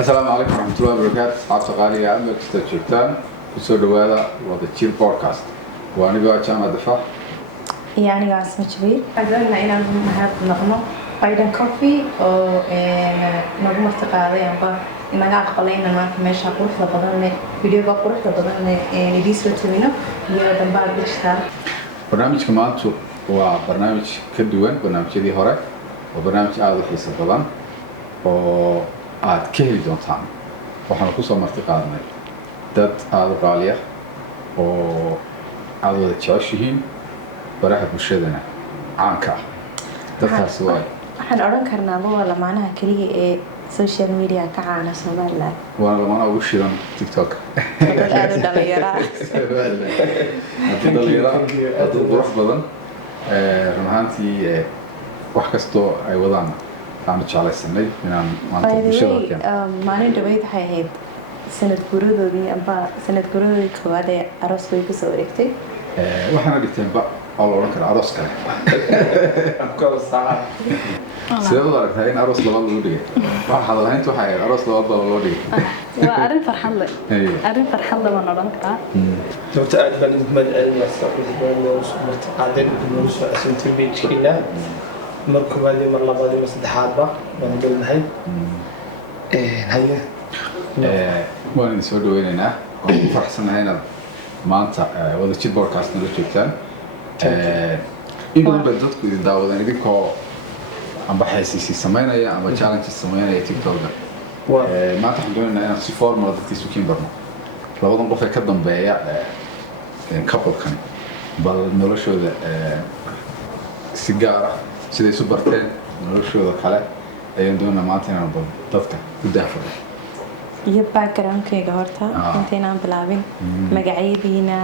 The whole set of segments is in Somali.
السلام عليكم ورحمة الله وبركاته. أصحاب غالية أمل كستجبتان كسر هذا وضع بودكاست وأنا جوا جامعة دفاع. يعني عاصمة شبيل عندنا إن هذا نغمة بايدن كوفي أو نغمة استقالة ينبع إن أنا أقبلين ما كمش هقول فبضلنا فيديو بقول فبضلنا نديس وتمينا يودن بعد بيشتغل. برنامج كمان شو هو برنامج كدوان برنامج دي هراء وبرنامج عادل حساب طبعا وعاد كهل دونتان وحنا كوسا مرتقالنا دad aad u qaaliya oo aad wada jeceshihiin baraha bulshadana caanka ah dadkaas waay waxaan oran karnaa waa lamaanaha kaliya ee social media ka caana Soomaaliland waa lamaanaha ugu shidan TikTok aad u dhalinyaro aad u qurux badan run ahaantii wax kastoo ay wadaan aan jeclaysanay inaan maanta bulshada keen maalin dhaweyd waxay ahayd sanad guuradoodii koowaad ee arooska way kusoo wareegtay waxaana dhigteenba oo la odhan kara aroos kale sidee u aragtaa in aroos labaad lagu dhigay waxaad lahaynta waxay ahayd aroos labaad baa loo dhigay waa arrin farxad leh baan odhan karaa horta aad baan idinku mahadcelinayaa saaxiibada loo soo martiqaaday loo soo casuumtay beejkiina mar koowaad iyo mar labaad iyo mar saddexaadba waan doonahay haye waan idin soo dhaweynaynaa waan ku faraxsanahay inaad maanta wadajir podcast nala joogtaan in badan bay dadku idin daawadeen idinkoo amba xaysiisii samaynaya amba challenges samaynaya TikTok-da maanta waxaan doonaynaa inaan si formal dadkiisu kiin barno labadan qof ee ka dambeeya couple-kan bal noloshooda si gaar ah siday isu barteen noloshooda kale ayaan doonaynaa maanta inaan dadka ku daafado iyo background-kayga horta intaynaan bilaabin magacyadiina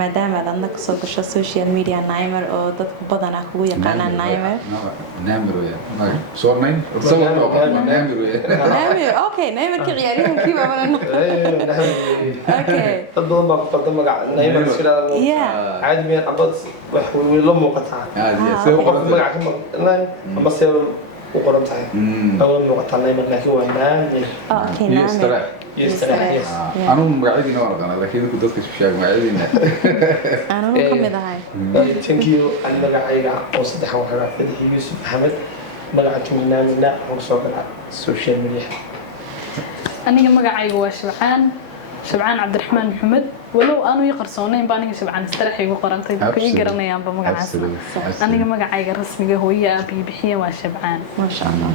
maadaama aad adna kasoo gasho social media Naimer oo dadku badanaa kugu yaqaanaan Naimer soonayn okay Naimerka ciyaaryahankii baa badan okay dad badan baa ku qaldan magaca Naimer sida caadi miyaan abad wax way la muuqataa qof magaca ka maqan ama se u qoran tahay awal muuqataa Naimer laakiin waa Naimer okay Naimer anu magacyadiina waan aqaanaa laakiin idinku dadka isku sheeg magacyadiina anu ka mid ahay thank you aan magacayga oo saddex waxaa Fadhi Yuusuf Axmed magaca tuminaamina oo soo galay social media aniga magacaygu waa Shabcaan Cabdiraxmaan Maxamed walow aanu ii qarsoonayn baa aniga Shabcaan istarax igu qorantay dadku ii garanayaan ba magacaas aniga magacayga rasmiga hooyo abi bixiye waa Shabcaan ma sha Allah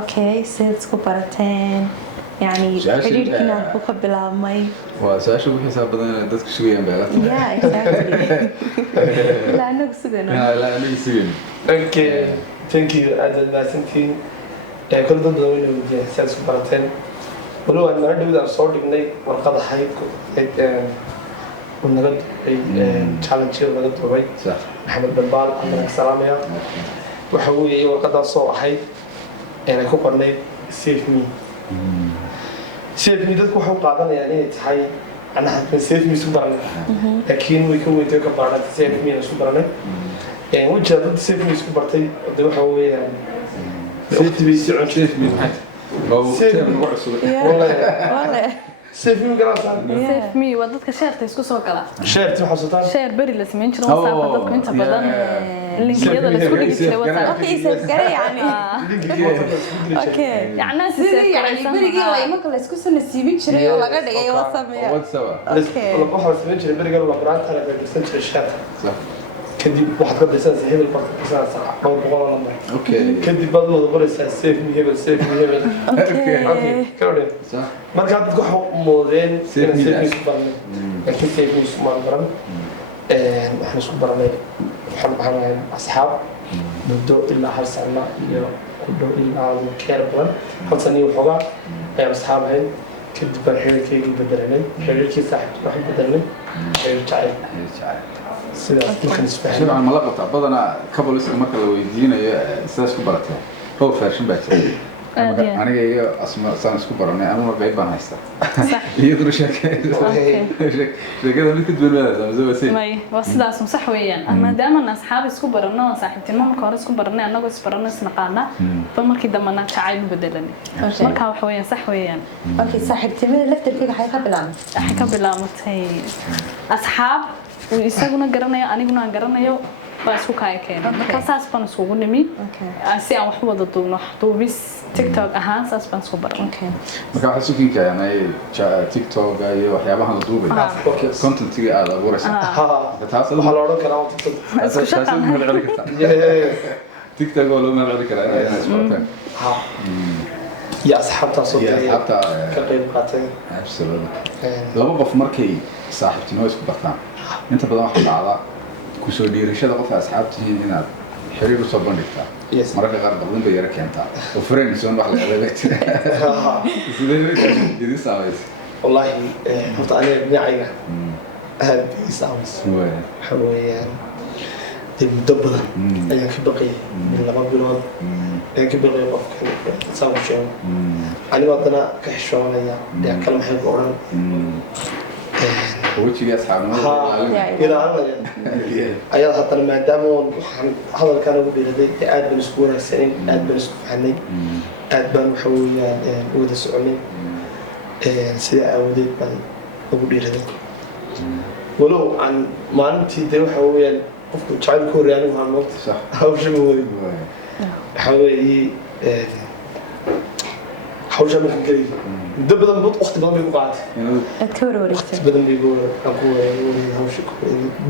okay sales ku barateen يعني حديدكنا كوكا بلامي وساشو بحساب بدنا دتك شويه بقى يا exactly لا انا سجن لا انا سجن اوكي ثانك يو ادل ما سنتين كل ضد وين ودي سالس برتين ولو ان ما دبد soo dhignay warqad ahayd ونرد challenge laga duubay maxamed balbal aan salaamaya waxa uu yahay warqadaas soo ahayd ee ku qornay save me save me dadku waxa uu qaadanayaan inay tahay ana hadda save me soo baranay laakiin way ka weydiin ka baranay save me soo baranay wajahada save me soo bartay waxa uu yahay save me save me والله save me garaasan save me waa dadka sheerta isku soo gala sheerta waxa soo taa sheer bari la sameyn jiro WhatsApp dadku inta badan linkiyada la isku dhigi jiray WhatsApp okay save gare yani okay يعني save بريغي لا marka la isku soo nasiibin jiray oo laga dhigay WhatsApp okay waxa sameyn jiray bariga la quraanta la beersan jiray sheerta kadib waxaad ka daysanaysaa hebel barta qisaasa dhowr boqol oo number kadib baad wada qoraysaa save me hebel okay marka dadku waxa moodeen in save me isku baranay laakiin save me isku baran waxaan isku baranay waxaan ahay asxaab muddo ilaa hal sano iyo ku dhow ilaa keer badan hal sano iyo xogaa ayaan asxaab ahayn kadib baan xiriirkeygii bedelanay xiriirkii saaxiibka waxaan bedelanay xiriir jacayl sidaas dadkan isfahan shabcan ma la qabtaa badanaa couple marka la weydiinayo sidaas ku baratay how fashion baa jirta aniga iyo asma saan isku baranay anuna qayb baan haysta iyaduna sheekada mid ka duwan may waa sidaas sax weeyaan maadaama asxaab isku barano saaxiibtinimo marka hore isku baranay anagoo isbarano isnaqaana fa markii dambana jacayl bedelanay marka wax weeyaan sax weeyaan okay saaxiibtinimada laftirkeeda waxay ka bilaabantay asxaab isaguna garanayo aniguna aan garanayo bas ku keenay marka saas baan isugu nimi si aan wax wada duubno duubis TikTok ahaan saas baan isku baran marka waxa suuqin keenay TikTok iyo waxyaabaha la duubay content-iga aad abuuraysaa taas waxa la oran karaa TikTok TikTok oo loo maalceli karaa inay isbartaan ya asxaabtaas oo ka qayb qaatay absolutely laba qof markay saaxiibtinimo isku bartaan inta badan waxa dhacda ku soo dhiirashada qofka asxaabtihiin inaad xiriir u soo bandhigtaa mararka qaar badan bay yara keentaa oo friends on wax la eegay sidee saameys wallahi horta aniga dhinacayga aad bay saameysay waxa weeyaan muddo badan ayaan ka baqayay laba bilood ayaan ka baqayay qofkan saan u sheego anigoo haddana ka xishoonaya dee kale maxay ku odhan وجهي أصحاب إلى أيضا حتى لما دامون هذا كان أقول لي أد بنسكون السنين أد بنسكون عني أد بنحوي ود السعودي سيدا أوديت بن أقول لي ولو عن ما أنت ده حوي قفك تعال كورياني وهالوقت صح أو شيء مودي حوي حوجة من كذي ده بدل بط وقت بدل بيقعد أتكوروري بدل بيقول أقول هوش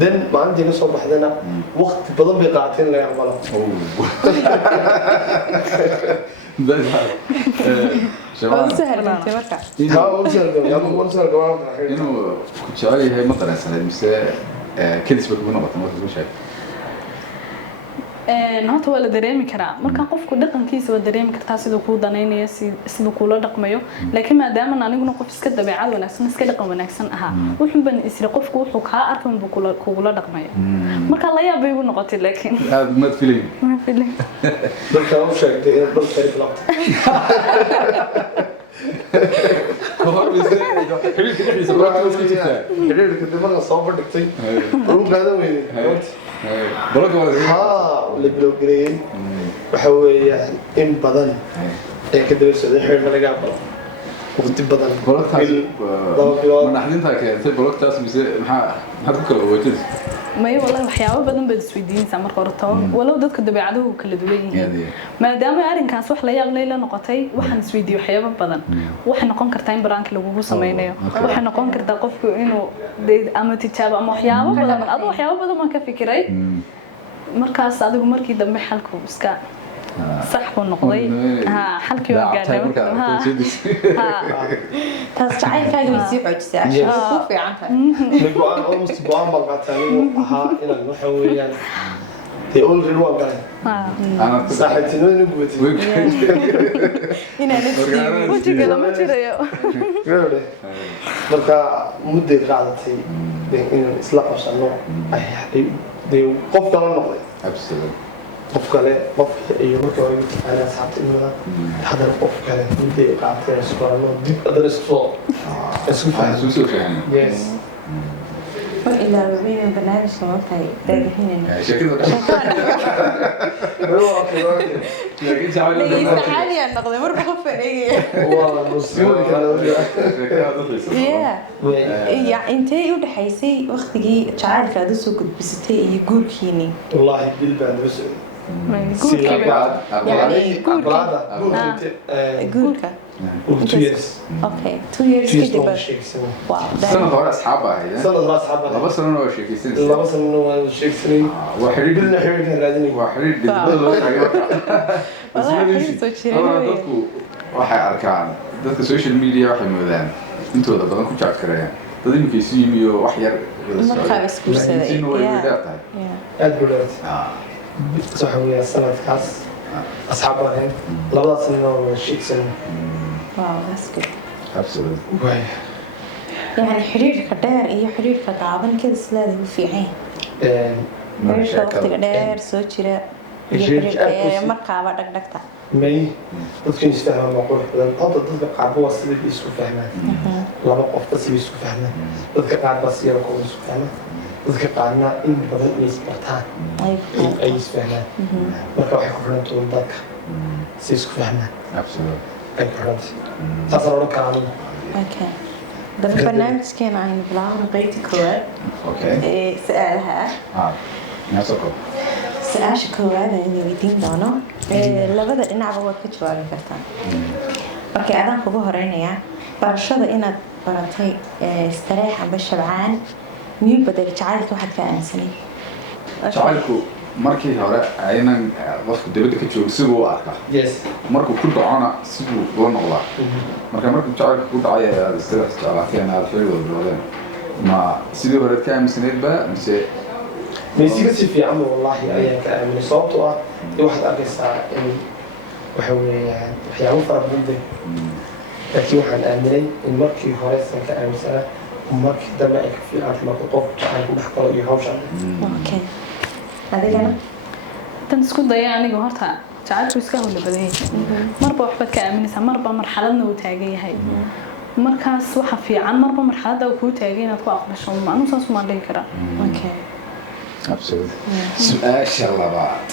دن ما عندي نص صباح دنا وقت بدل بيقعدين لا يعمله بس سهل أنت مركع ها وسهل يا أبو وسهل جواب إنه كنت شغالي هاي مطرة سنة بس كده سبب منه بطل ما تقول شيء horta waa la dareemi karaa marka qofku dhaqankiisa waa dareemi kartaa sidoo ku danaynayo sidoo kula dhaqmayo laakiin maadaama aniguna qof iska dabeecad wanaagsan iska dhaqan wanaagsan aha wuxuu ban isri qofku wuxuu ka arkan buu kula dhaqmayo marka la yaab bay ugu noqotay laakiin aad ma filay marka uu sheegay in dad kale bilaabto xiriirka dibadda soo bandhigtay uu qaadan weeyay بلوك ها اللي بلوكرين وحوي إن بدن كده بس ده حير ملقى بلوك وقت بدن بلوك تاس من أحدين تاك يعني بلوك تاس بس هذا كله وجد ما والله waxyaabo badan bad isweydiinaysa marka hore taw walow dadka dabeecaduhu kala duwan yihiin maadaama arrinkaas wax la yaab la noqotay waxaan isweydiiyay waxyaabo badan waxa noqon kartaa in baraanka lagu sameeyo waxa noqon kartaa qofku inuu ama tijaabo ama waxyaabo badan adu waxyaabo badan ma ka fikiray markaas adigu markii dambe xalku iska صح ونقضي ها حلقي وقاعدة تصعي كاجي يصير عجزة عشان خوفي عنها نقول أنا مستقبل بقى ها إلى المحورية تقول غير واقع أنا صحيت إنه نقول هنا نسي وجهك لما ترى غيره مركا مدة قاعدتي إنه إسلاق عشانه أي ده قف كلام نقضي qof kale qof iyo marka ay asxaabtinimada hadal qof kale intii qaatay isbarno dib adres soo isku fahmay yes إلا بين برنامج سمعتها تابعين يستحالي أن نقضي مرة خفة يعني أنت يود حيسي وقتي تعال كذا سوق بستي يقول كيني والله بالبعد بس يعني قولك اوكي 2 years كده واو سنة ضوء أصحابها هي سنة ضوء أصحابها لا بس أنا وشيء كيسين لا بس أنا وشيء كيسين وحريد قلنا حريد هذين وحريد والله حريد سوتشي waxay arkaan dadka social media waxay moodaan intooda badan ku jackarayaan dad imikaysiin iyo wax yar markaa isku saday aad buleed صح ويا سنة كاس أصحابها لبضع سنين وشيء سنة واو that's good absolutely يعني حريرك دير إيه حريرك قاعدين كده سلادة وفي عين حريرك وقت دير سوتشي لا حريرك مركبة دك دكتا may dadku isfahmaan waa qurux badan hadda dadka qaarba waa sidii isku fahmaan laba qofba sidii isku fahmaan dadka qaarba sidii kooda isku fahmaan dadka qaarna in badan inay isbartaan ay isfahmaan marka waxay ku xiran tahay dadka si isku fahmaan ay ku xiran taas oo kale okay dad barnaamijkeena aynu bilaabno qaybta koowaad su'aalaha su-aasha koowaad aynu weydiin doono labada dhinacba waad ka jawaabi kartaa okay adaan kugu horeynayaa barashada inaad baratay istareex amba shabcaan miyuu bedelay jacaylka waxaad ka aaminsanay jacaylku markii hore aynan qofku dibadda ka joogo siduu u arkaa markuu ku dhacona siduu ula noqdaa markuu jacaylka ku dhacay aad istareex jeclaateen aad xilligooda bilowdeen ma sidii horead ka aaminsanaydba mise maysiga si fiican wallahi ayaan ka aaminay sababtoo ah waxaad arkaysaa in waxa weeyaan waxyaabo fara badan laakiin waxaan aaminay in markii hore san ka aaminsanaa markii dambe ay ka fiicantay marka qof jacayl ku dhex galo iyo hawshan okay adigana tan isku daya aniga horta jacaylku iska hawla badan yahay marba waxbaad ka aaminaysaa marba marxaladna uu taagan yahay markaas waxa fiican marba marxaladda uu kuu taagan inaad ku aqbasho macnuu saas uma dhihi karaa okay su-aasha labaad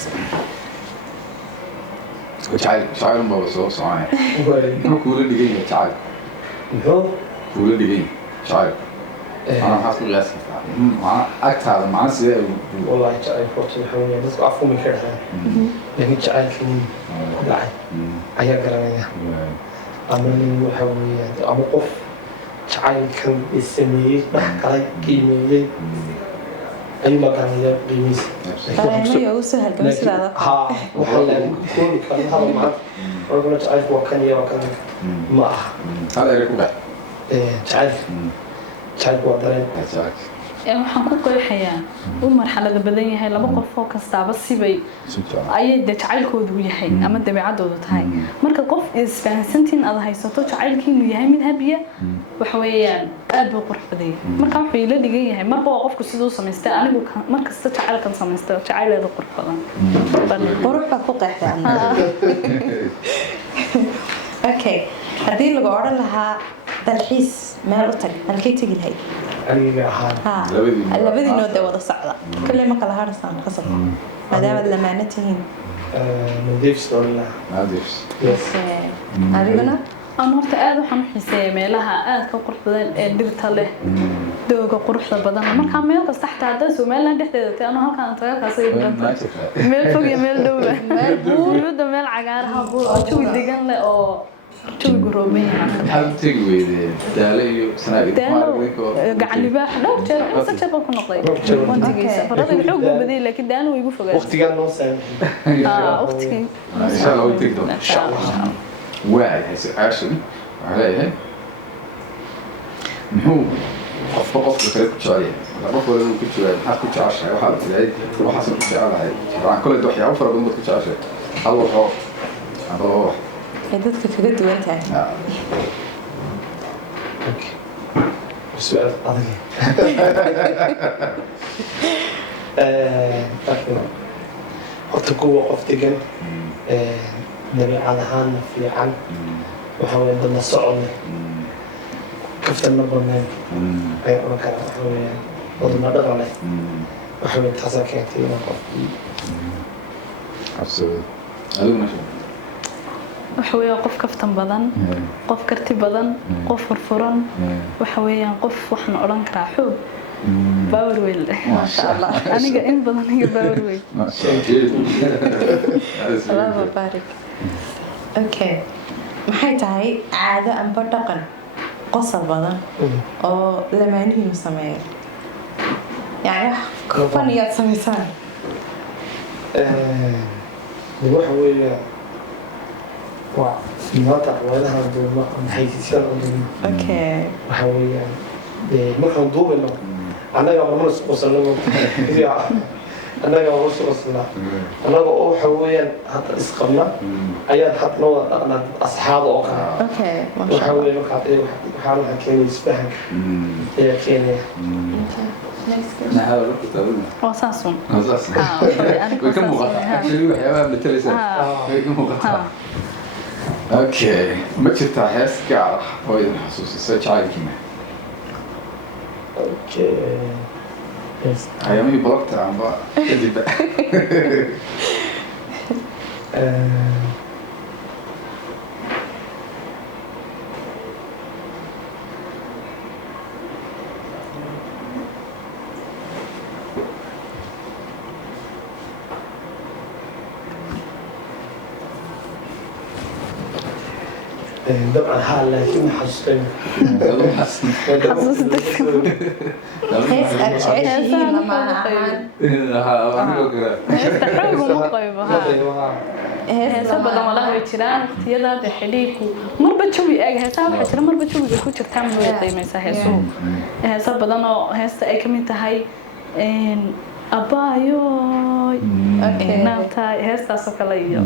jacayl unbaa soo soconaya muxuu kuula dhigan yahay jacayl muxuu kuula dhigan yahay jacayl maxaad ku qiyaasi kartaa agtaada macna sidee wallahi jacaylku horta waxaa weeyaan dadku afkuma ka dhahaan laakiin jacaylka nin ku dhacay ayaa garanaya ama nin waxaa weeyaan ama qof jacaylkan sameeyey dhex galay qiimeeyey ayuu ma garanaya qiimihiisa dareenmayo u soo halgamay sidaada waxaa laagu koobi kara hada maanta organa jacaylku waa kan iyo waa kan ma aha hal ere ku dhex jacaylku waa dareen waxaan ku qeexayaa uu marxalada badan yahay laba qof oo kastaaba sibay ayay jacaylkoodu yahay ama dabeecadoodu tahay marka qof isfahansantiin aad haysato jacaylkiinu yahay mid habiya waxa weeyaan aad buu qurux badan yahay marka wuxuu ila dhigan yahay marba waa qofku siduu samaystay anigu markasta jacaylkan samaystay jacayleeda qurux badan qurux baad ku qeexdaa okay haddii lagu odhan lahaa dalxiis meel u tag halkay tegi lahayd aniga ahaan labadiinoo dee wada socda kulley ma kala harasaan qasab maadaamaad lamaana tihiin Maldives adiguna aan horta aad waxaan u xiiseeyaa meelaha aadka qurux badan ee dhirta leh dooga quruxda badan marka meel kasta xataa hadda Soomaaliland dhexdeeda tahay anoo halkaan tagaalkaas ay gudanta meel fog iyo meel dhow meel buurada meel cagaaraha buur jawi degan leh oo jawi garoobay maxaad tegi weydeen daale iyo sanaaid gacan libaax dhowr jeer inta jeer baan ku noqday wantigiisa farada xoog badan laakiin daana way igu fogaan waqtigan noo saameeyay waqtigan insha Allah waqtiga doon insha Allah واعي هسه عليه محو قف كلك جاي لا قف ولا كنت جاي حد كنت عايش واحد تلاقي واحد كنت عايش طبعا كل ده يا وفر بنت كنت عايش الله هو الله dadka kaga duwan tahay سؤال قضية horta kuwa qof degan dabeecad ahaan fiican waxaa weeye dad la socod leh kaftanna badnayn ayaa oran karaa waxaa weeyaan wadna dhaqan leh waxaa weeye taasaa keentay inaan qofkii waxa weeyaan qof kaftan badan qof karti badan qof furfuran waxa weeyaan qof waxaan oran karaa xoog باور ويل ما شاء الله أنا قاعد بدنا نيجي باور ويل الله يبارك أوكي maxay tahay caado amba dhaqan qosol badan oo lamaanihiinu sameeyo yani wax faniyaad samaysaan waxa weeye waa fiimaata wadaha duuma maxaysiisan oo duuma okay waxa weeyaan markaan duubayno annaga marmar isku qosalno annaga waa soo qosnaa annaga oo waxa weeyaan hadda isqabna ayaan hadda noo dhaqnaa asxaab oo kale okay waxa weeyaan waxaan waxa keenay isfahanka ayaa keenaya واساسون اوكي ما جرت حس قاعد هو حسوس جايكنا اوكي ايامي بلقت عم بقى كذب طبعا حال لكن حسيت heesa badan walahi way jiraan waqtiyada xiliibku marba jawi eeg heesa waxa jira marba jawiga ku jirta ma way qiimaysaa heesuhu heesa badan oo heesta ay kamid tahay abaayo naabta heestaas oo kale iyo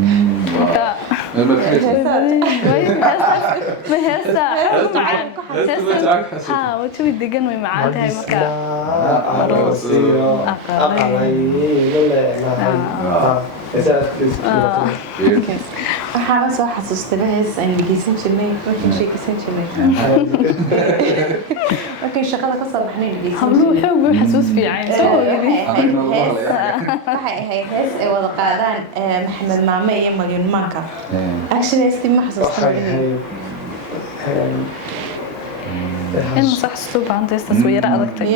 وشوي الدجن ومعاتها مكة waxaan soo xasuustay hees aan dhageysan jirnay markii sheekaysan jirnay markii shaqada ka soo baxnay dhageysan hablo xoog u xasuus fiican soo yiri waxay ahayd hees ay wada qaadaan maxamed maame iyo malyan maanka actually esti ma xasuustay in sax soo baan heestas way yara adagtay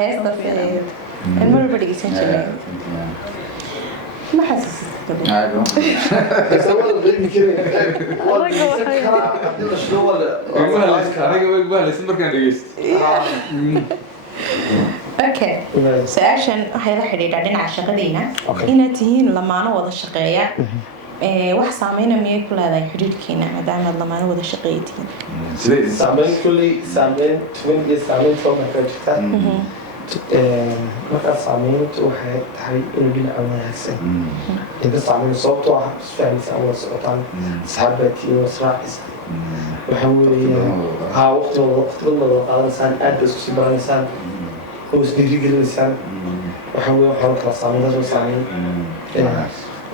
heestas ay marba dhageysan jirnay ما حاسس عادي اوكي سؤاشن waxay la xiriirtaa dhinaca shaqadiina inaad tihiin lamaano wada shaqeeya wax saameynaya miyay ku leedahay xiriirkiina maadaama lamaano wada shaqeeytiin saameyn kulli saameyn twin iyo saameyn toona ka jirta markaad saameyntu waxay tahay inuu dhinaca wanaagsan inta saameyn sababtoo ah isfahmaysaa wada socotaan asxaabaatiin wasraacisa waxa weeye haa waqtigooda wada qaadanaysaan aad ba isku sii baranaysaan oo isdhiirigelinaysaan waxa weeye waxaa kala saameyntaas oo saameyn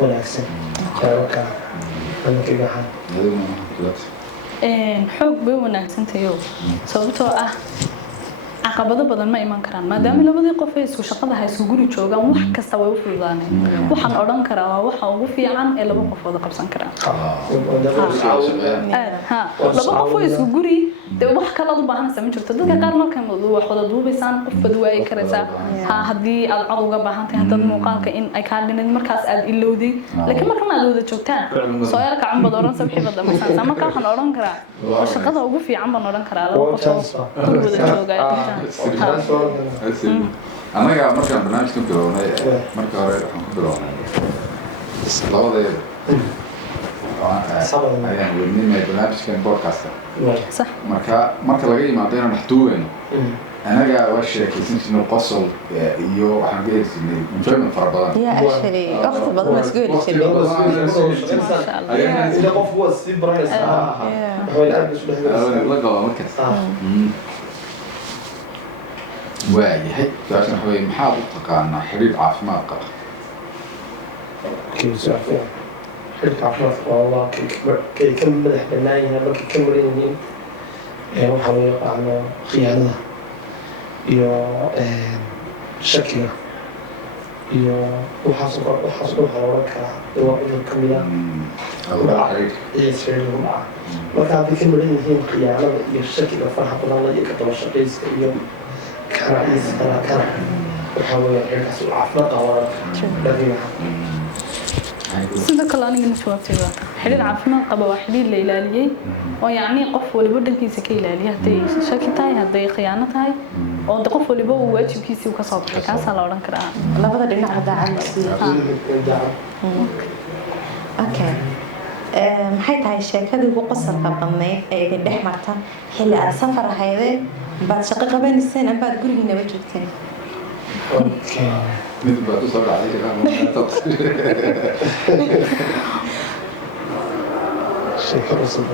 wanaagsan jawaabka anakaga ahaan xoog bay wanaagsantayo sababtoo ah caqabado badan ma iman karaan maadaama labadii qof ay isku shaqada hayso guri joogaan wax kasta way u fududaaneen waxaan odhan karaa waa waxa ugu fiican ee laba qof wada qabsan karaan laba qof oo isku guri dee wax kale u baahan sama jirto dadka qaar markay wax wada duubaysaan qof bad way karaysaa haddii aad cod uga baahan tahay dad muuqaalka in ay kaa dhinin markaas aad ilowday laakiin markan aad wada joogtaan soo yarka cunbad oran sabxi bad dhamaysan marka waxaan odhan karaa shaqada ugu fiican baan odhan karaa laba qof oo wada joogaa anaga markaan barnaamijka bilownay marka hore waxaan ku bilownay labadeeda ayaan weynimay barnaamijkan podcasta marka laga yimaado inaan wax duubayno anaga waa sheekaysan jirnay qosol iyo waxaan ka heli jirnay enjoyment fara badan waqti badan waa isku heli jirnay ila qof waa sii baranaysaa la qaba markaas waayahay su-aashan waxa weye maxaad u taqaanaa xiriir caafimaad qaba xiriirka caafimaadka waa kay ka madax bannaan yihiin markay ka maran yihiin waxaa loo yaqaano khiyaanada iyo shakiga iyo waxaas waxaa la oran karaa waa cudur ka mid ah xiriir lagu dhaca marka hadday ka maran yihiin khiyaanada iyo shakiga faraha badan la iyo ka daba shaqayska iyo kana waxaa weeye xiriirkaas caafimaad qaban dhaqinaha sidoo kale anigana jawaabtayda xiriir caafimaad qaba waa xiriir la ilaaliyey oo yacni qof waliba dhankiisa ka ilaaliya hadday shaki tahay hadday khiyaano tahay oo qof waliba uu waajibkiisii ka soo baxay kaasaa la odhan karaa labada dhinac daacad okay maxay tahay sheekadii ugu qosolka badnayd ee idin dhex marta xilli aad safar ahaydeen baad shaqo qabanayseen ambaad gurigiinaba joogteen مثل ما تصور عليك شيء خلاص ده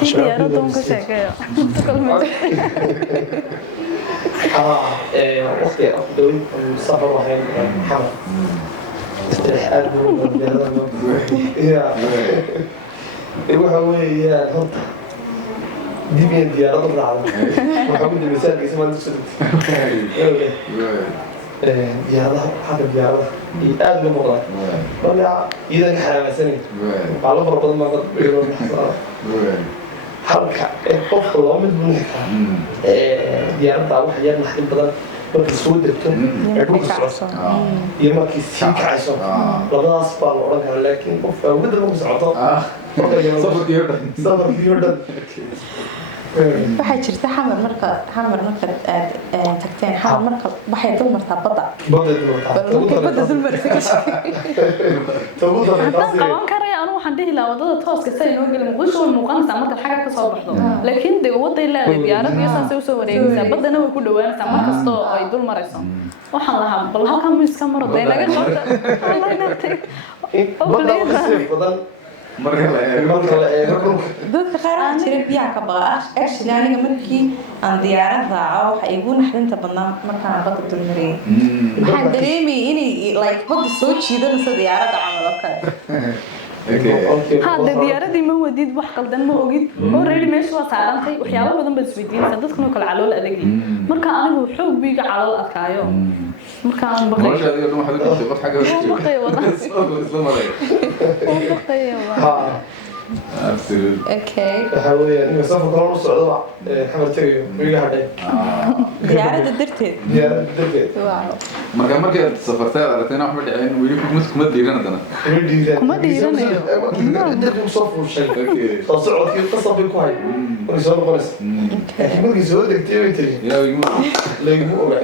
diyaaradda un ka sheekeeyo وقت أقدم السفر وحين محمد استريحات waxa weeyaan horta dib iyo diyaarad raacdo waxa ugu dambeysay geesimaan dugsiga diyaaradaha xagga diyaaradaha iyo aad loo muuqdaa marka iyadan ka xaraamaysanay baalo fara badan baa dad beero halka qofka loo mid buu nixkaa diyaaradda wax yar naxdin badan markay soo degto ee dhulka socoto iyo markay sii kacayso labadaas baa la odhan karaa laakiin qofka wadda marku socoto safarkii oo dhan waxaa jirta xamar marka aad tagteen xamar marka waxay dul martaa badda badda dul martay haddaan qaban karaya anu waxaan dhihi lahaa wadada tooska say noo geli muqdisho way muuqanaysaa markaad xagga ka soo baxdo laakiin dee waday leedahay diyaarad iyo saasay usoo wareegaysaa baddana way ku dhawaanaysaa mar kastoo ay dul marayso waxaan lahaa bal halkan mu iska maro dee laga qabta dadka qaar aan jira biyaha ka baqa actually aniga markii aan diyaarad raaco waxa igu naxdinta badnaa markaan badda dul marayay waxaan dareemayay inay like badda soo jiidanayso diyaaradda camal oo kale hadda diyaaradii ma wadid wax qaldan ma ogid already meesha waa saarantay waxyaabo badan baad isweydiinaysaa dadkuna kale calool adagay marka anigu xoog biiga calool adkaayo markaan baqay okay waxa weeyaan in safar kale u socdo xamar tagayo wiiga hadhay diyaaradda darteed waaw markaad safartay aragtayna wax ma dhicin weli kuma diiran hadana kuma dhiiranayo dadku soo fuushay soo socodkii qasab ku hay markii soo noqonaysa markii soo degtay way tiri lagu ogaa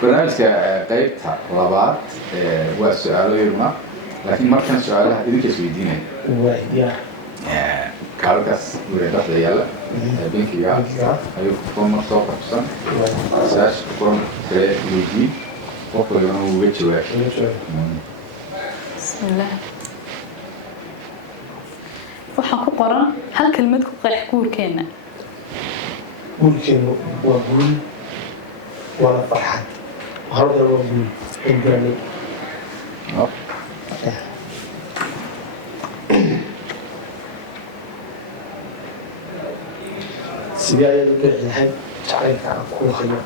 barnaamijka qaybta labaad waa su'aalo yirma laakiin markan su'aalaha idinka isweydiinaya kaalkaas dhexda yaala bankiga ayuu foomar soo qabsan saash kuran kale weydii qof walibana wuu uga jawaabay bismillah waxaa ku qoran hal kelmad ku qeex guurkeena guurkeenu waa guul waana farxad halkan waa guul ingraani sidee ayaad u qeexi lahayd jacaylka aan ku hayo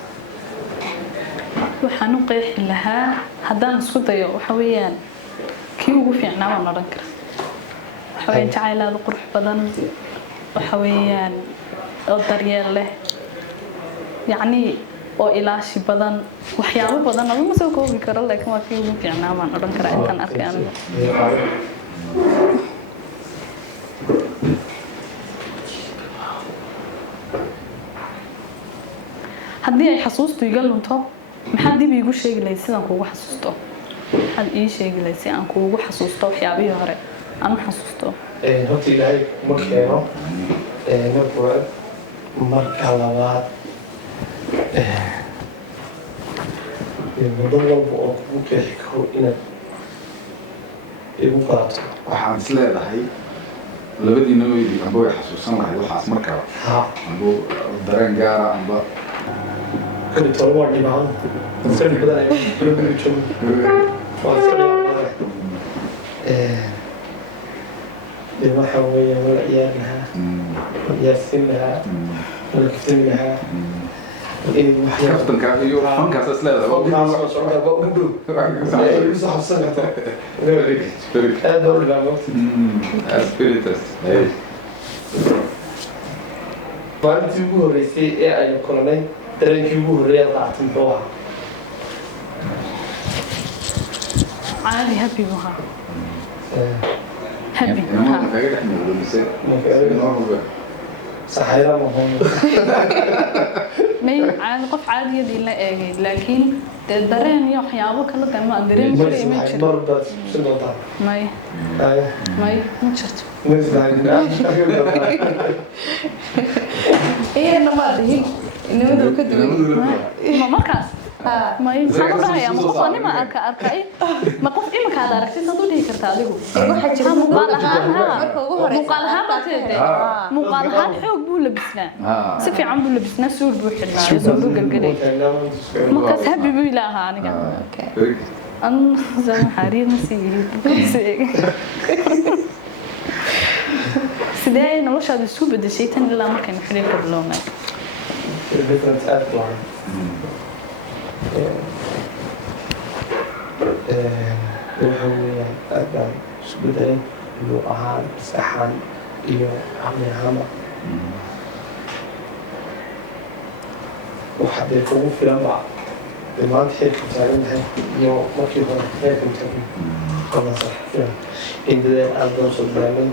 waxaan u qeexi lahaa haddaan isku dayo waxa weeyaan kii ugu fiicnaa waan odhan kara waxa weeyaan jacayl aad u qurux badan waxa weeyaan oo daryeel leh yacni oo ilaashi badan waxyaabo badan aduma soo koobi karo laakiin waa kii ugu fiicnaa baan odhan karaa intaan arkay anigu haddii ay xasuustu iga lunto maxaad dib iigu sheegi lahayd sidaan kuugu xasuusto maxaad ii sheegi lahayd si aan kuugu xasuusto waxyaabihii hore aan u xasuusto horta ilaahay kuma keeno marka hore marka labaad waddo walba oo kugu qeexi karo inaad igu qaato waxaan is leedahay labadiina weydii amba way xasuusan lahayd waxaas markaba amba dareen gaara amba كل طلوع دماغه سر بدأ يقول بيجون وسر دماغها ويا ولا عيالها ويا سنها ولا كفتنها إيه وحياة كفتن كعيو فنك أساس لا لا نعم صراحة بقولوا يوسف حسن كتر هذا دور الباب أسبيريتس ما أنت تقول رئيسي إيه أنا كلنا dareenkii ugu horreeya qaatay muxuu ahaa caadi happy buu ahaa happy saxayra ma hoon may caadi qof caadiyadii la eegay laakiin dee dareen iyo waxyaabo kala dan ma dareen jiray ma jiro marba sidoo may ma jirto إيه أنا ما أدري إنه مدرك كده ma markaas ما يمكن هذا ما قف أنا ما أركأي ما قف إيه مكان أركتي صدق ليه كرتاديكو مقالها حوق بولا بسنا سفي عم بولا بسنا سول بوحنا يسولو قلقلي ما كسب بيلاها أنا أنا زمان حرير نسيه سداي نلوش هذا السوق بدي شيء تاني لا ما كان حليل قبلونا different outline waxa weeyaan aad baan isku daray inuu ahaan saxan iyo hamihama waxa dee kugu filan ba maanta xeerka taagantahay iyo markii hore xeerka taagan in dadeen aad baan soo dareemay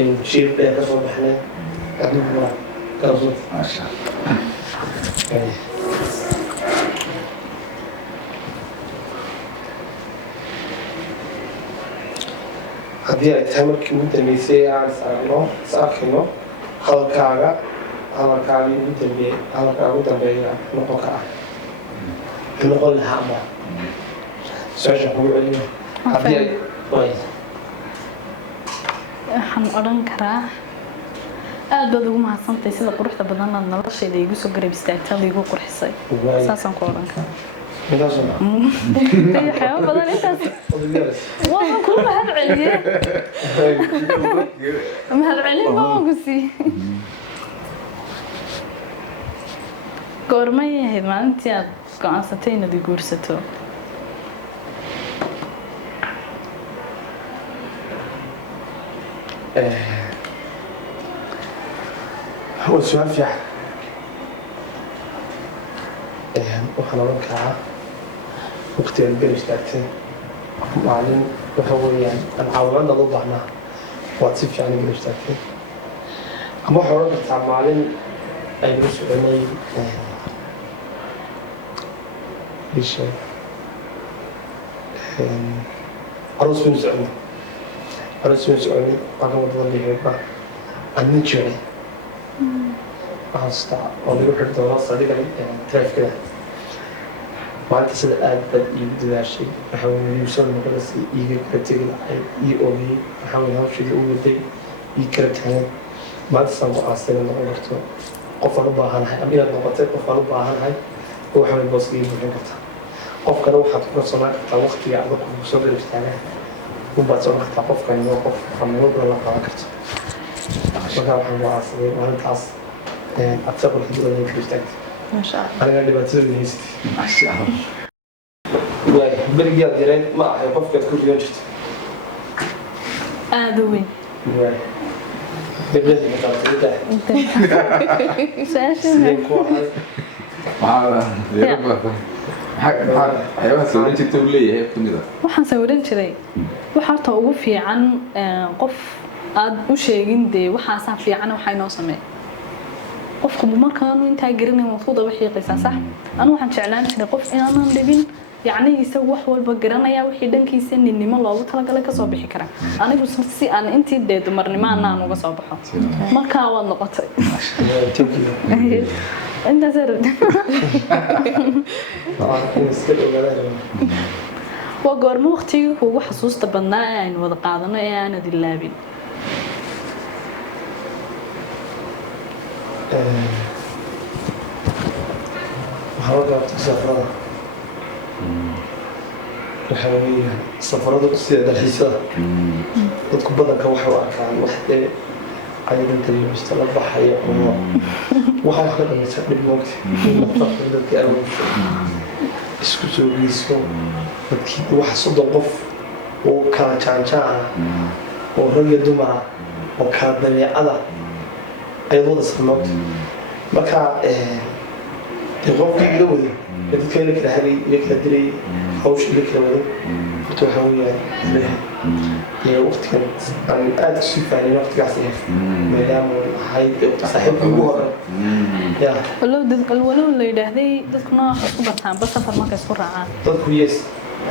in shiir dheer ka soo baxnay adigu waa kaasoo maasha haddii ay tahay markii ugu dambeysay aan is-arkayno hadalkaaga ugu dambeeya noqonka ah noqon lahaa ama su-aasha kugu celiyo haddii ay waxaan odhan karaa aad baad ugu mahadsantahay sida quruxda badan aad noloshayda igu soo garab istaagtay igu qurxisay saasaan ku odhan karaa waxyaabo badan intaas waxaan kuu mahadceliyey mahadcelin baan ku siiyey goormay ahayd maalintii aad go-aansatay inaad i guursato هو سؤال فيح وحنا نركع وقت البرج تاعتين معلم وهو يعني العوالنا ضدنا واتسيف يعني البرج تاعتين أما حوالنا تاع معلم أي برج عني ليش عروس من سعودي أنا وضع لي هيبة أني جري أصلا والله يروح الدورة صديقة تعرف كذا ما أنت سد أدب يبدو هالشيء بحاول يوصل المدرسة يجي كرتيل يأوي بحاول هالشيء يقول لي يكرتها ما تسمع أصلا إنه قلته قفل باهن هاي أمير النقطة قفل باهن هاي هو حامل بسيط بحكتها قف كانوا حاطين صناعة وقت يعرض بسبب الاجتماع وبعد صناعة قف كان يوقف خمسة ولا قاعدة وكان حامل عصري وأنا تعص أتصور الحدود اللي يكتشفت ما شاء الله أنا اللي بتصير نيست ما شاء الله واي برجع ديرين ما يقف كل يوم شفت آدوي واي ببلاد المتعطية سنين كوارد هذا يربى حيوان سويت تقولي هي كم ده waxaan sawiran jiray waxa ta ugu fiican qof aad u sheegin de waxa fiican waxa inoo sameey qofku markaan inta garanay waqtiga wixii qiisa sax anu waxaan jeclaan jiray qof inaan dhibin يعني isagu wax walba garanaya wixii dhankiisa ninimo loogu talagalay ka soo bixi kara anigu si aan intii deed marnimo aan uga soo baxo marka waad noqotay inta sar waa goorma waqtigii ugu xasuusta badnaa ee aan wada qaadano ee aan dilaabin waxaa safrada waxaa weeye safarada sida dalxiisada dadku badanka waxay u arkaan wax dee ayadan taliyimista la baxayo oo waxaa wax ka dhamaysa dhib moogta nafaqda dadka awoodta isku soo geyso dadkii waxa soddon qof oo kala jaanjaan oo rag iyo dumar oo kala dabeecada ayaad wada samoogta marka dee qofkii ila wada dadka ila kala hagay ila kala dilay hawsh ila kala wada horta waxaa weeyaan iyo waqtigan aan aad u sii fahmin waqtigaas maadaama ahayd saaxiibka ugu horey walow la yidhaahday dadkuna wax isku bartaan bas safar markay isku raacaan dadku yes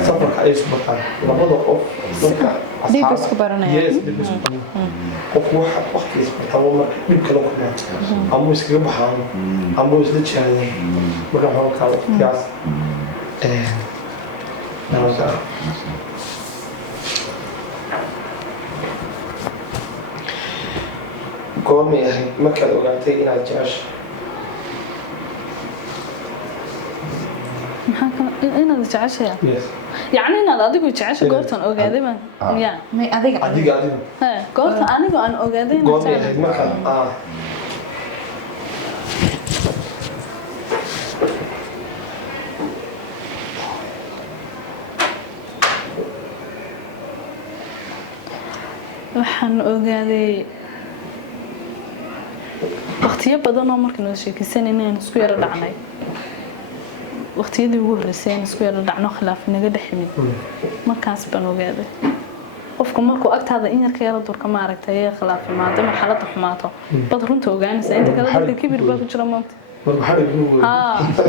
safarka ay isku bartaan labada qof dadka dib isku baranaya yes dib isku baranaya qofku waxa waqti isku bartaan marka dhib kala kulmaan ama iskaga baxaan ama isla jaadan marka waxaa ka waqtigaas goormay ahayd markaad ogaatay inaad jecesha inaad jeceshay يعني أنا أديك وجعش قولتن أوجادي من يا ما أديك أديك ها قولت أنا وأنا أوجادي goormay ahayd markaad waxaan ogaaday waqtiyo badan oo markaan wada sheekaysanayna aan isku yara dhacnay waqtiyadii ugu horreysay aan isku yara dhacno khilaaf naga dhex yimid markaas baan ogaaday qofku markuu agtaada in yar ka yara durka ma aragtay ee khilaaf imaado marxaladda xumaato bad runta ogaanaysa inta kale dadka kibir baa ku jira maanta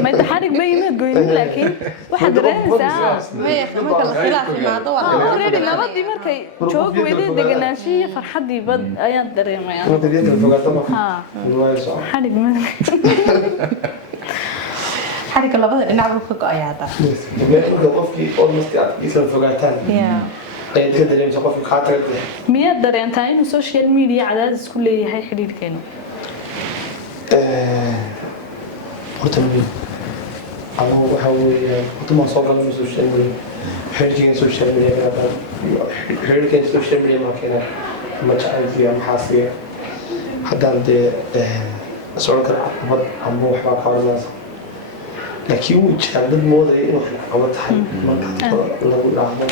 ما يتحرك بي ما تقولين لكن واحد رانسا ما يخمك الخلاف ما طول اوريدي لابد markay joog weydii deganaanshiyo farxadii bad ayaan dareemayaan xarig ma xarig labada dhinac uu ka go'ayaa taa qofkii almost aad isla fogaataan ay ka dareemso qofkii ka tagay miya dareentaa inuu social media cadaadis ku leeyahay xiriirkeena horta ama waxa weeye qofka soo galay social media xiriirka social media ma keena ma jacayl maxaasiya haddaan dee soo kala qabad ama waxba ka warnaa laakiin uu jira dad moodaya inuu qabad tahay marka lagu dhaafo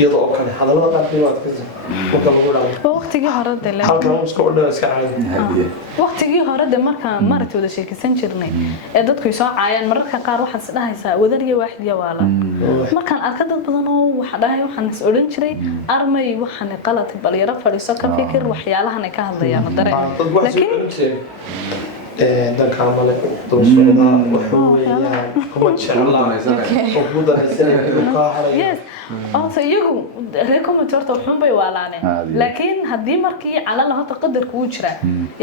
iyadoo oo kale hadalada qaar fiimaad ka soo marka lagu dhaafo waqtigii hore de halkan uu isku dhawaa iska caadi waqtigii hore de marka maaragtay wada sheekaysan jirnay ee dadku soo caayaan mararka qaar waxaad isdhahaysaa wadariga waaxid ya waala markaan arka dad badan oo waxa dhahay waxaan is oran jiray armay waxaan qalad bal yara fadhiiso ka fikir waxyaalahan ay ka hadlayaan dareen laakiin danka amale doosooda wuxuu weeyaan kuma jeclaa oo gudanaysan inuu ka haray yes also iyagu recommendorta waxun bay waalaaneen laakiin haddii markii calala hada qadarku uu jira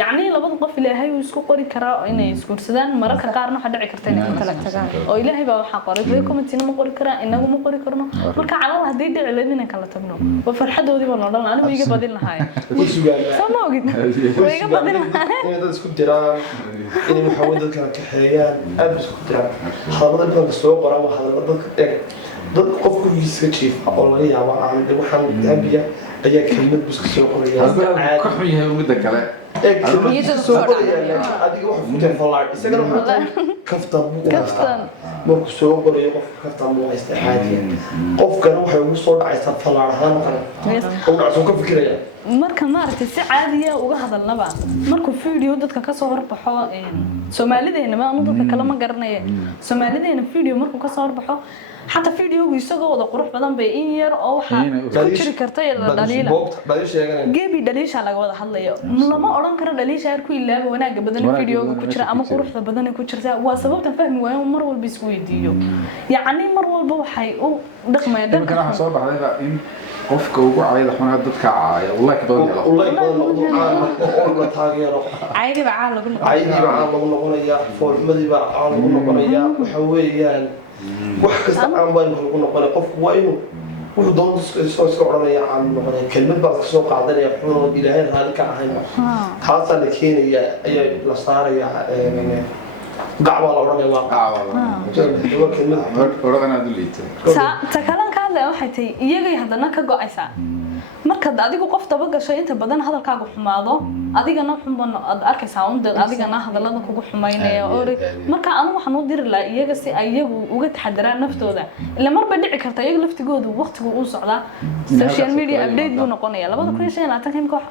yacni labada qof ilaahay uu isku qori karaa inay isguursadaan mararka qaarna waxa dhici karta inay kala tagaan oo ilaahay baa waxa qoray recommendina ma qori karaa inagu ma qori karno marka calala haddii dhici leedin inaan kala tagno waa farxadoodii baa noolana anigu iga badin lahaay sama ogid way iga badin lahaay dad isku jiraan inay waxa weyn dadka kaxeeyaan aad isku jiraan hadalada badan soo qoraan hadalada dadka dad qofku iska jiif oo laga yaabo aan waxaan dabiya ayaa kelmad buska soo qoraya ka xun yahay umada kale kelmad soo qoraya adiga wax ku teen falaa isagana waxa kaftan markuu soo qorayo qof kaftan uu haysta caadiya qofkana waxay ugu soo dhacaysaa falaa ahaan oo dhacso ka fikiraya marka maartay si caadiya uga hadalnaba markuu video dadka ka soo horbaxo Soomaalideena ma anu dadka kala ma garanay Soomaalideena video markuu ka soo horbaxo حتى فيديو يسوق وضع قروح بدن بينير أو كشري كرتي الدليل جيبي دليل على وضع حليه لما أوران كره دليل شهر كل لا وانا بدن فيديو كشري أما قروح بدن كشري وسبب تفهم وين مرة والبسوي ديو يعني مرة والبوحي أو دقمة دقمة كنا حصل بعدها إن قفك وقع على الحنا ضدك عاية والله كده والله والله تاجر عايجي بعال عايجي بعال والله يا فول مدي بعال والله يا وحويان wax kasta aan baan ku noqonay qofku waa inuu wuxuu doon soo oranaya aan noqonay kelmad baa ka soo qaadanaya xubno ilaahay raali ka ahayn taas la keenaya ayaa la saaraya gacmo la oranaya waa gacmo kelmad oragana duleeyay ta kalan ka hadlay waxay tahay iyagay hadana ka go'aysaa marka adigu qof daba gashay inta badan hadalkaaga xumaado adigana xumban aad arkaysaa un adigana hadalada kugu xumaynaya oo marka anu waxaan u diri lahaa iyaga si ay iyagu uga taxadaraan naftooda ila marba dhici karta iyaga laftigoodu waqtigu uu socdaa social media update buu noqonaya 2025 koox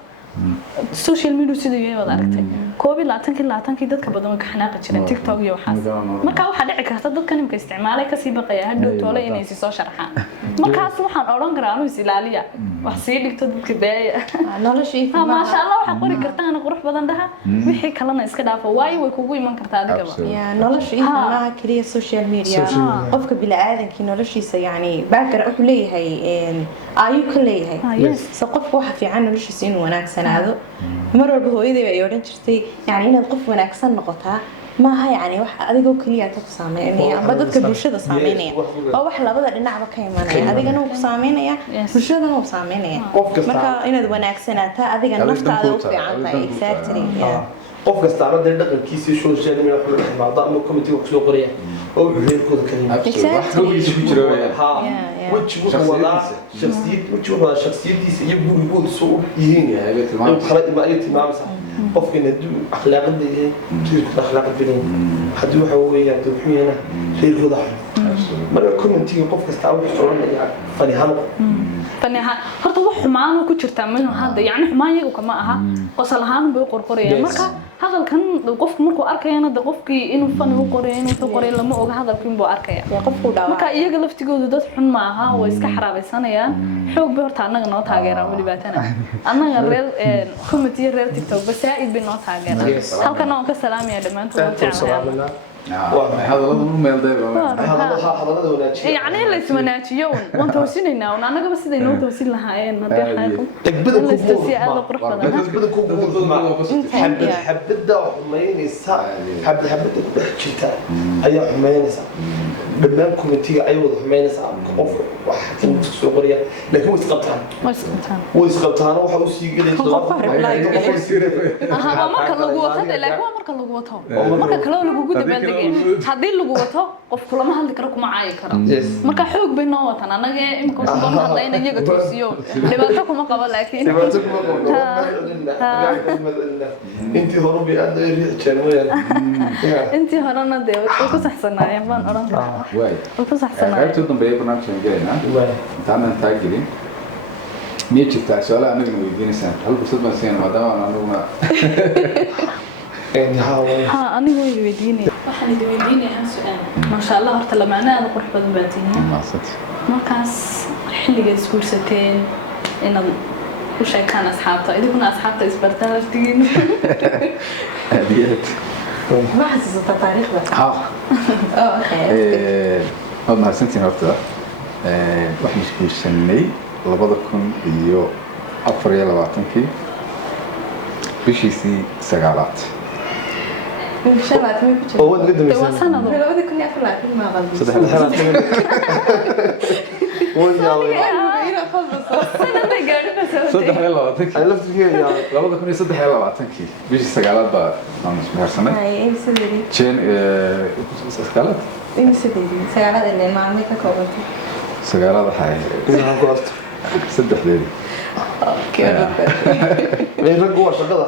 social media sidoo ay wada aragtay koobi 20 dadka badan ka xanaaqi jireen TikTok iyo waxaas marka waxa dhici karta dadkan imka isticmaalay ka sii baqaya hadhow toole inay si soo sharxaan markaas waxaan oran karaa anu is ilaaliya wax sii dhigto dadka daaya noloshii ma sha Allah waxa qori kartaan qurux badan dhaha wixii kalena iska dhaafo way kugu iman kartaa adigaba ya noloshii ma kaliya social media qofka bilaadanki noloshiisa yani baakar wuxuu leeyahay ayuu ka leeyahay so qofku waxa fiican noloshiisa inuu wanaagsan aado mar walba hooyaday ay oran jirtay yani inaad qof wanaagsan noqotaa maaha yani wax adigoo keliya aad ku saameynaya amba dadka bulshada saameynaya oo wax labada dhinacba ka imanaya adigana uu ku saameynaya bulshadana uu saameynaya marka inaad wanaagsanaataa adiga naftaada u fiican tahay exactly qof kastaana dee dhaqankiisii social media wuxuu la ximaado ama committee wax soo qoraya oo wuxuu reerkooda ka yimid wuxuu shakhsiyadiisa iyo gurigooda soo yihiin kala ay tilmaamaysaa qofkina hadduu akhlaaqada yahay reerkooda akhlaaqad badan haddii waxa weeyaan duuxiyana reerkooda marka committee qof kastaa wuxuu oranaya fanihano horta wax xumaan ku jirta ma hadda yani xumaan iyagu kama aha qosol ahaan bay qorqorayaan marka hadalkan qofku markuu arkayana qofkii inuu fan u qoray inuu qoray lama oga hadalkiin buu arkaya qofku dhaawac marka iyaga laftigoodu dad xun ma aha way iska xaraabaysanayaan xoog bay horta anaga noo taageeraan wali baatana anaga reer committee reer TikTok basaaid bay noo taageeraan halkan aan ka salaamaya dhamaantood jecelahay هذا لازم نميل ده هذا وناجي يعني اللي اسمناجيو وانت وسيننا وانا بس إذا نو توصل لها إيه نضيع حيكم تقبلكم الاستسياء هذا قرب تقبلكم حبد ده حمين الساعة حبد بحكيتها أي حمين الساعة برنامجكم تيجي أيوة حمين الساعة قف واحد سوقرية لكن ويسقطها وحوسي قلت ها ما كان لو هذا لا هو ما كان لو وطه ما كان لو لو جود بلدقين هذه لو وطه قف كل ما هل كركم معاي كرا marka xoog bay noo watan anaga imka ku doon hadlayna iyaga toosiyo dhibaato kuma qabo laakiin intii hore bi aad ay riixeen intii horena de ku saxsanaayeen baan oran karaa واي ku saxsanaayeen qaybta dambe ee barnaamijkan galeyna intaan taagelin ميجي تاع سؤال أنا ويدينيسان هل بس ما سين ما دام أنا نوما ها أنا ويديني waxaan idin weydiinayaa su'aal ma sha Allah horta la macnaheedu qurux badan baa tihiin markaas xilliga isguursateen inaad u sheekaan asxaabta idinku asxaabta isbartaan laftigiin hadiyad ما حسيت التاريخ ده ها ما سنتين horta wax isguursanay 2024 bishiisii sagaalaad إن شاء الله تمي كتير. هو قدم سنة في الوقت كنا أفلا كل ما غلط. صدق إلى خلص. سنة ما قاعدين نسوي. صدق يلا واتك. أنا لفت فيها يعني. لابد كوني صدق يلا واتك. بيجي سجالات بقى نامش مهرسنة. هاي إيه سدري. شين سجالات. إيه سدري. سجالات اللي ما عندك كوبتي. سجالات هاي. إذا قلت. صدق ليلي. كيف؟ مين رجوا شغلة.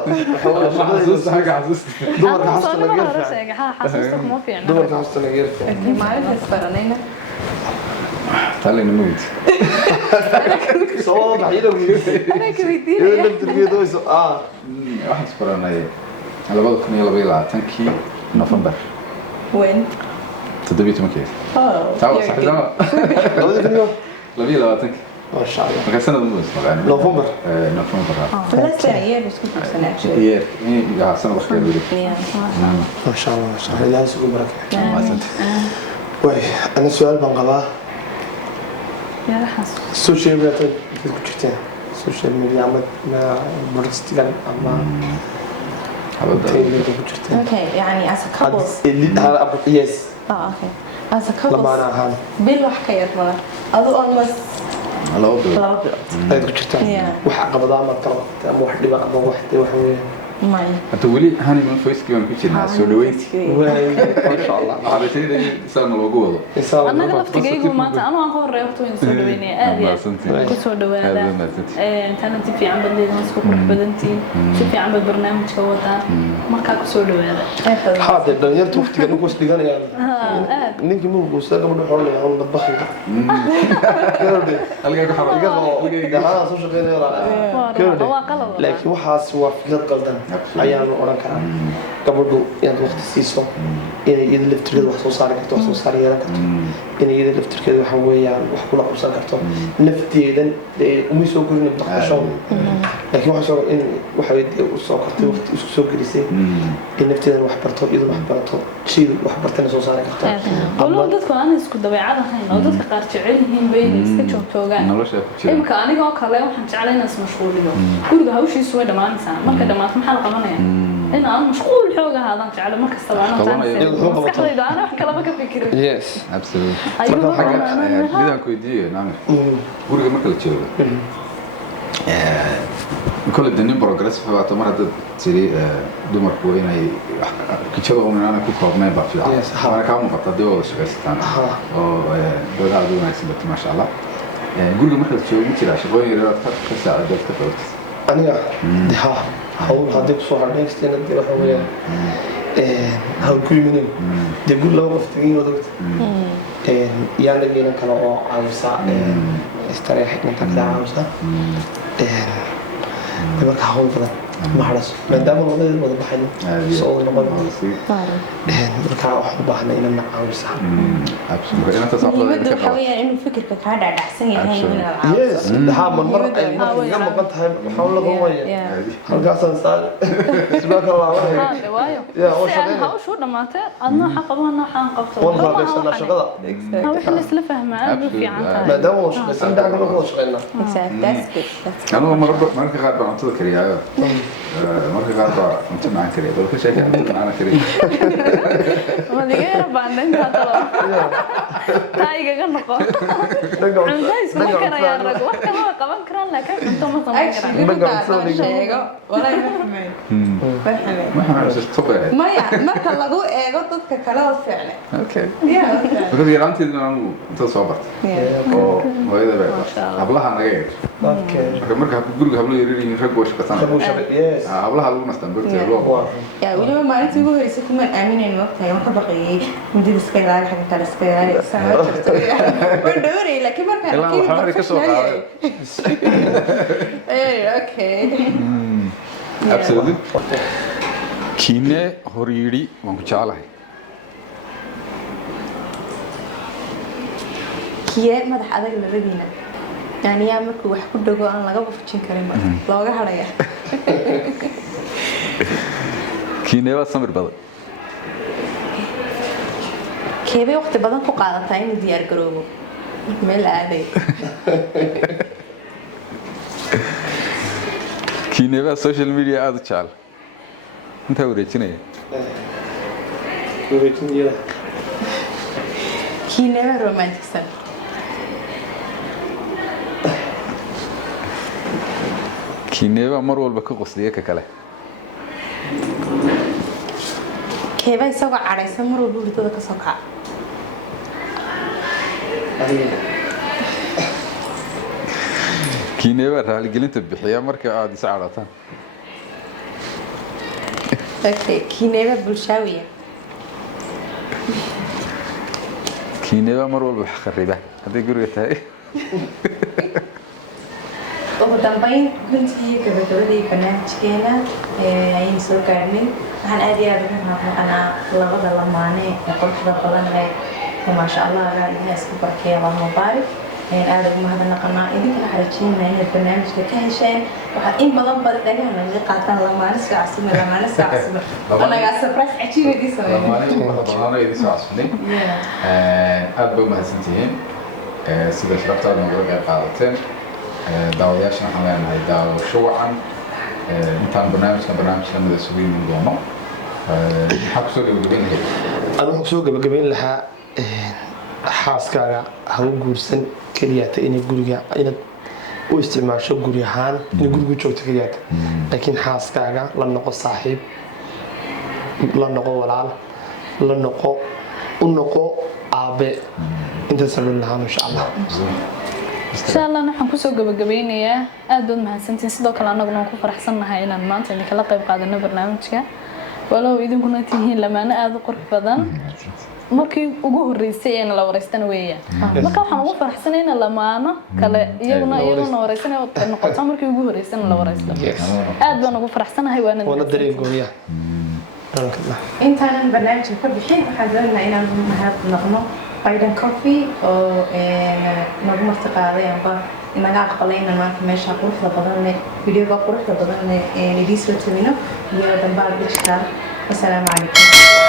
حسوس حاجة حسوس. دور كحصل نجير. ها حسوسك مو في عنا. دور كحصل نجير. ما عرفت أسبرانينا. تعالي نموت. صوت حيلة ويدي. أنا كبيدين. إذا لم تلقي دويس واحد سبرنا على بالك كني يلا بيلا تنكي نوفمبر. وين؟ تدبيت مكيف. تعال صح زمان. لا بيلا تنكي. ما شاء الله. مكان سنة دموس يعني. نوفمبر. نوفمبر. لا سنة بس كنت سنة. إيه إيه سنة بخير بيلي. ما شاء الله ما شاء الله لا يسوق بركة. ما سنت. وي أنا سؤال بنقباه. يا حسن. السوشيال ميديا في كتير. السوشيال ميديا عمل ما برستيلان أما. Okay يعني as a couple. اللي هذا أبو يس. Okay. As a couple. لما أنا هان. بيل حكاية مرة. أدو almost. لا أبدا. لا أبدا. هذا كتير. وحق قبضة ما ترى أما واحد ما أما واحد وحوي. ماي. أنت ولي هاني من فويس كمان كتير ناس سولويت. ما شاء الله. هذا شيء ده سامع الوجود. أنا قلت جيجو ما أنا أقول رأيته ينسون دويني آدي. كسر دويني. أنت في عم بدي نسكو بدنتي. في عم بالبرنامج كوتا. ما كان كسر دويني. هذا الدنيا توقف تيجي نقص تيجي يعني. نيجي مو نقص لا قبل حول يعني هم نطبخ. ألقاك حرام. ده هذا سوشيال ميديا. لكن وحاس وفي قلدنا أيام أوران كلام قبله يعني وقت السيسو يعني إذا لفتر كده وحصو صار كده وحصو صار يلا كده يعني إذا لفتر كده وحوي يعني وحكون أقصى كده لفتي إذا وميسو كلنا بتخشون لكن وحصو إن وحيد وصار كده وقت وسو كريسي إن لفتي إذا وحبرته إذا وحبرته شيء وحبرتنا صو صار كده قولوا دتك أنا إسكت دبيعة هاي أو دتك قارت عليهم بين إسكت توجع إيه مكاني قا كله وحنت علينا اسم مشغولين كل ده هوش يسوي دمان سام ما كده ما تم حلقة منه إن أنا مشغول حوجة هذا جعله ما كسر أنا تعرف مسكت إذا أنا أحكي لما كفكر yes absolutely أيوة حاجة كويدية نعم قولي ما كل شيء كل الدنيا بروجرس فبعد ما هذا تري دمر كوين هي كتشوا من أنا كوكب ما يبغى فيها أنا كم قطع دوا شغلتان أو دوا دوا ناس ما شاء الله قول له مثل شو مثل عشان غير رات كساعة جت كفرت أنا ده هقول هديك صور نيكست أنا دي راح أقول هقول كل منين تقول له مفتقين ودكت يعني جينا كانوا عاوزة استريح من تكلا عاوزة بمرك هقول بدن ما حرس من دام الوضع الوضع بحاله صور نقول مرك واحد بحنا إن أنا عاوزة absolutely أنا تصور يبدو حويا إنه فكرك هذا أحسن يعني من العاوزة يس ده من مرة يوم قلت هاي حاول قوية هالقاصن سال سباق الله هذا وايو يعني هاو شو دمعته أنا حقبها أنا حنقبته وأنا خلاص أنا شغلة هاو إحنا نسلفه معاه في عنتها ما داموش بس أنا دعك نخلص شغلنا أنا مرة غاد عن طول كريه مرة غاد عن معنا كريه بقول كل شيء معنا كريه ما دقيقة ربعنا أنت هذا تايجا جنقة عندايس ما كان يا رجل وقت ما قبل كران لكن أنتم ما أكشلي شيء ولا يفهمين ما إحنا بس تطبع ما يعني ما كان لقوا قطة كلام فعلا أوكي بقول يرانتي إنه تصابت وهذا بقى قبلها أنا غير أوكي مركب قبل قبل يريني رجوش كثان يس قبلها لو نستنبرت الوضع يا ولما ما أنت هو يسكت من آمين إنه وقتها يوم طبقي مدير سكيلار حاجة كلا سكيلار سامع ودوري لكن ما كان كيف حمري كسر أوكي absolutely كينة هوريدي وانكشالة كيه ما ده حدا اللي ربينا يعني يا مركو وحكو دقو أنا لقى بفتشين كريم لو جه حدا كينة واسمر بدر كيبي وقت بدن ku qaadataa in diyaar garoobo meel aaday كينة social media aad jecel inta wareejinaya kiinaba romanticsan kiinaba mar walba ka qosliya ka kale keeba isagoo cadhaysan mar walba hurdada ka soo kaca kiinaba raaligelinta bixiya marka aad is cadhataan okay kiinaba bulshaawiya kiinaba mar walba wax khariba haday guriga tahay ugu dambayn runtii gabagabadii barnaamijkeena ayaynu soo gaarnay waxaan aad iyo aad uga mahadnaqanaa labada lamaane ee quruxda badan leh maasha allah ilaha isku barkeeya allahuma baarik aad ugu mahadnaqanaa idinkana waxaan rajeynaa inaad barnaamijka ka hesheen waxaad in badan dhagaha naga qaataan lamaane iska casime anagaa surprise cajiib idii sameeyay aad bay umahadsantihiin sida sharaftaad nogala qayb qaadateen daawadayaashana waxaan leenahay daawasho wacan intaan barnaamijkan lamida isugu yimin doono maxaa kusoo gabagabeyn lahayd أنا حسوق بجميل لها حاسكارا هو جورسن كريات إني جوريا إن واستعمال شو جوريهان إني جوري شو تكريات لكن حاسكارا لن نقو صاحب لن نقو ولال لن نقو ونقو أبى أنت سلول لها إن شاء الله إن شاء الله نحن كسو gabagabeynaya aad baad mahadsantiin sidoo kale anaguna ku faraxsanahay inaan maanta idin kala qayb qaadano barnaamijka walaal idinkuna tihiin lamaana aad u qurux badan markii ugu horeysay ee la wareystana weeyaan marka waxaan ugu faraxsanahay in lamaano kale iyaguna wareysana noqoto markii ugu horeysay la wareysto aad baan ugu faraxsanahay waana dareen gooya intaanan barnaamijka ka bixin waxaan doonaynaa inaan mahadnaqno Biden Coffee oo nagu martiqaaday amba inaga aqbalayna maanta meesha quruxda badan leh videoga quruxda badan leh ee idin soo tabino iyo dambaal digital. Assalaamu calaykum.